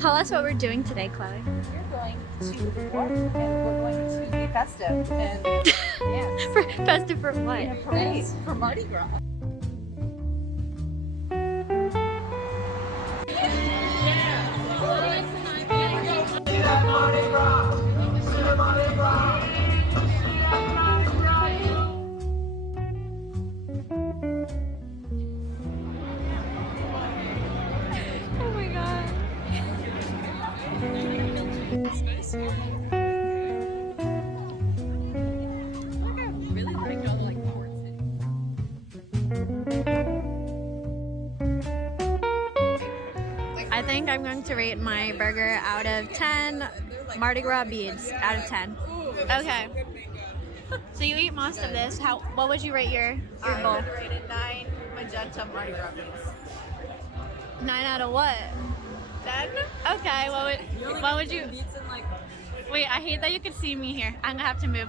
Tell us what we're doing today, Chloe. We're going to work and we're going to be festive and yeah. Festive for what? Yeah, parade for Mardi Gras. Oh my god. I think I'm going to rate my burger out of 10 Mardi Gras beads out of 10. Okay. So you eat most of this. What would you rate your bowl? I would rate it 9 magenta Mardi Gras beads. 9 out of what? 10? Okay, what would you... Wait, I hate that you can see me here. I'm gonna have to move.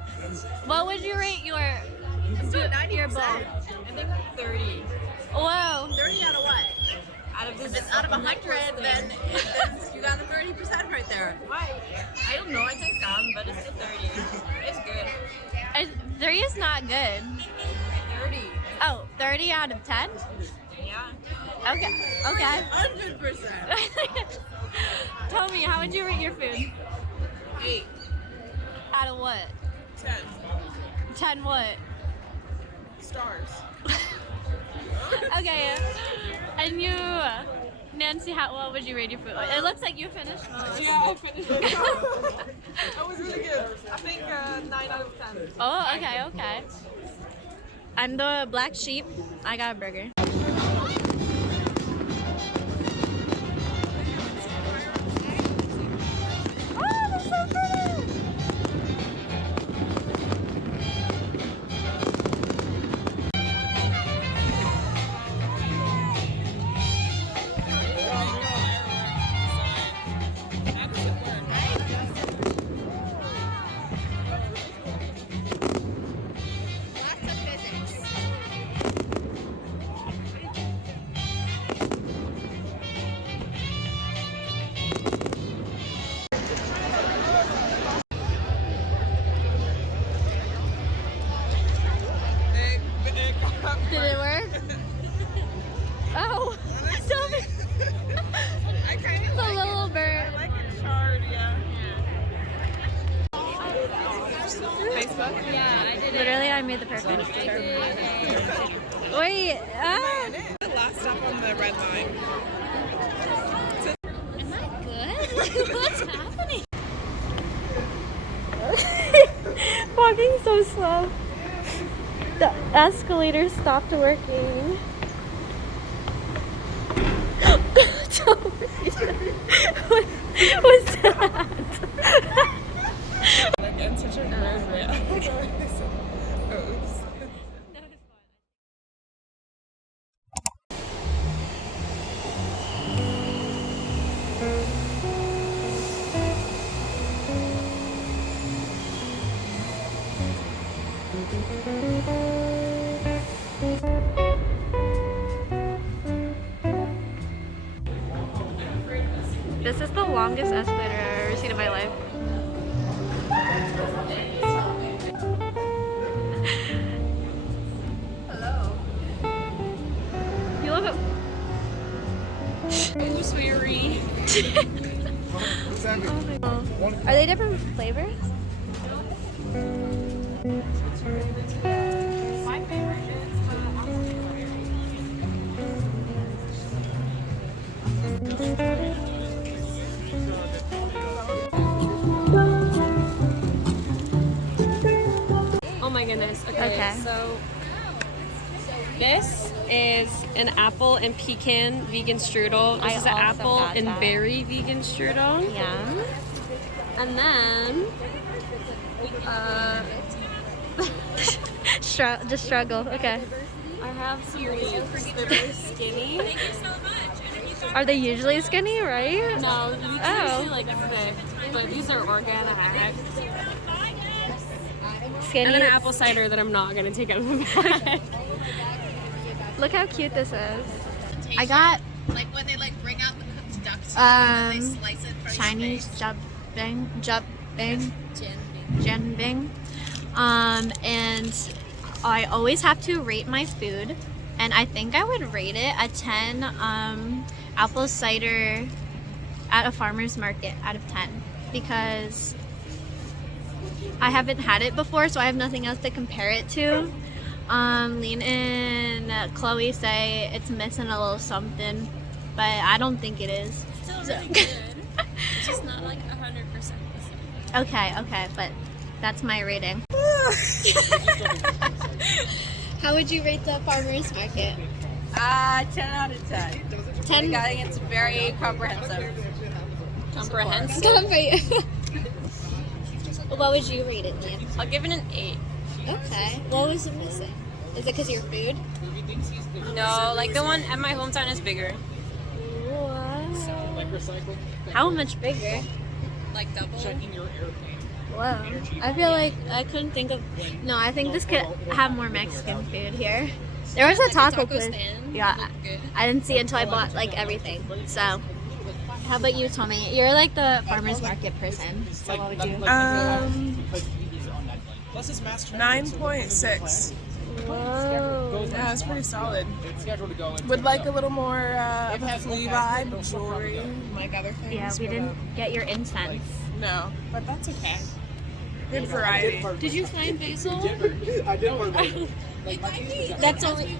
What would you rate your bowl? I think like 30. Whoa. 30 out of what? If it's out of 100, then you got a 30% right there. Why? I don't know. I think some, but it's still 30. It's good. 3 is not good. 30. Oh, 30 out of 10? Yeah. Okay. 100%. Tell me, how would you rate your food? 8. Out of what? 10. 10 what? Stars. Okay. And you, Nancy, what would you rate your food? It looks like you finished most. Yeah, I finished it. That was really good. I think 9 out of 10. Oh, okay. I'm the black sheep. I got a burger. Oh, they're so pretty! Did it work? Oh, tell me. It's a little burnt. I like it charred, yeah. Facebook? Yeah, I did. Literally, I made the perfect. Wait. The last stop on the red line. Am I good? What's happening? Walking so slow. The escalator stopped working. What's that? Like in such a gross way. Oops. This is the longest escalator I've ever seen in my life. Hello. You look Just weary. Are they different flavors? My favorite Oh my goodness. Okay. So this is an apple and pecan vegan strudel. This is an also apple got and that. berry vegan strudel. Yeah. And then Just struggle. Okay. I have some leaves that are skinny. Are they usually skinny, right? No, these are usually like thick, but these are organic. Skinny. And then an apple cider that I'm not gonna take out of the bag. Look how cute this is. I got like when they like bring out the cooked duck soup and um they slice it Chinese Jianbing. And I always have to rate my food, and I think I would rate it a 10 apple cider at a farmer's market out of 10, because I haven't had it before, so I have nothing else to compare it to. Lean and Chloe say it's missing a little something, but I don't think it is. Still really good. It's just not like 100% the same. Okay, but that's my rating. How would you rate the farmer's market? 10 out of 10. 10? I think it's very comprehensive. Comprehensive? What would you rate it, Leanne? I'll give it an 8. Okay. What was it missing? Is it because of your food? No, like the one at my hometown is bigger. Wow. How much bigger? Like double. Wow. I feel like I couldn't think of... No, I think this could have more Mexican food here. There was a taco place. stand. Yeah, I didn't see it until I bought like everything. So, how about you, Tommy? You're like the farmer's market person. So what would you? 9.6. Whoa. Yeah, it's pretty solid. Would like a little more of a flea vibe, jewelry, like other things. Yeah, we didn't get your incense. No, but that's okay. Good variety. Did you find basil? I did one. That's only.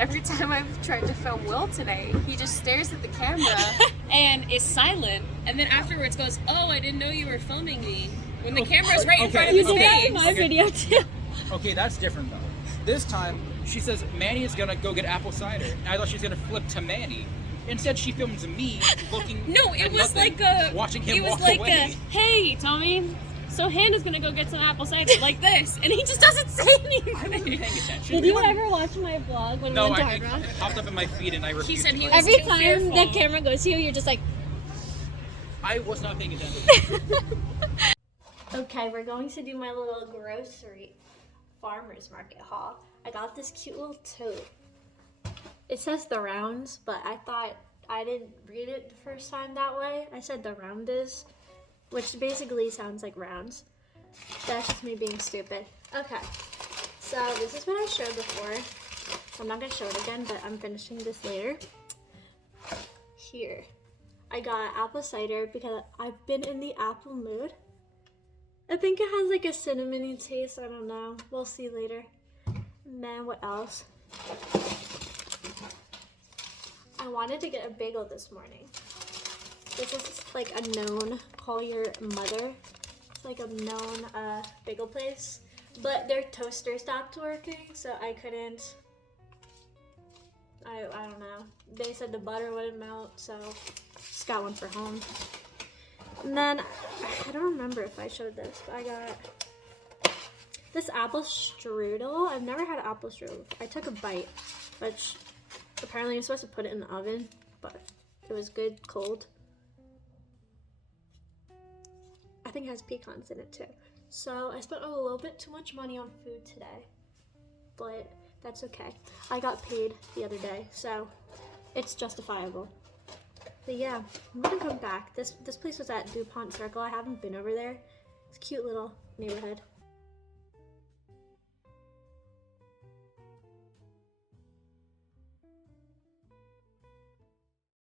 Every time I've tried to film Will today, he just stares at the camera and is silent, and then afterwards goes, "Oh, I didn't know you were filming me." When the camera's right in front of his face. My video too. Okay, that's different though. This time, she says Manny is gonna go get apple cider. And I thought she was gonna flip to Manny. Instead, she films me looking. No, it at was nothing, like a. watching him It was walk like away. a. Hey, Tommy. So Hannah's gonna go get some apple cider like this, and he just doesn't say I wasn't anything. paying attention. Did you ever watch my vlog when we No, went to I Hard Rock? it popped up in my feed and I refused. He said he to was watch. Every too time fearful. the camera goes to you, you're just like. I was not paying attention. Okay, we're going to do my little grocery farmer's market haul. I got this cute little tote. It says the rounds, but I thought I didn't read it the first time that way. I said the round is, which basically sounds like rounds. That's just me being stupid. Okay, so this is what I showed before. I'm not gonna show it again, but I'm finishing this later. Here, I got apple cider because I've been in the apple mood. I think it has like a cinnamony taste. I don't know. We'll see later. And then what else? I wanted to get a bagel this morning. This is like a known, call your mother. It's like a known bagel place. But their toaster stopped working, so I couldn't. I don't know. They said the butter wouldn't melt, so just got one for home. And then, I don't remember if I showed this, but I got this apple strudel. I've never had apple strudel. I took a bite, which apparently you're supposed to put it in the oven, but it was good cold. I think it has pecans in it too. So I spent a little bit too much money on food today, but that's okay. I got paid the other day, so it's justifiable. But yeah, I'm gonna come back. This place was at DuPont Circle. I haven't been over there. It's a cute little neighborhood.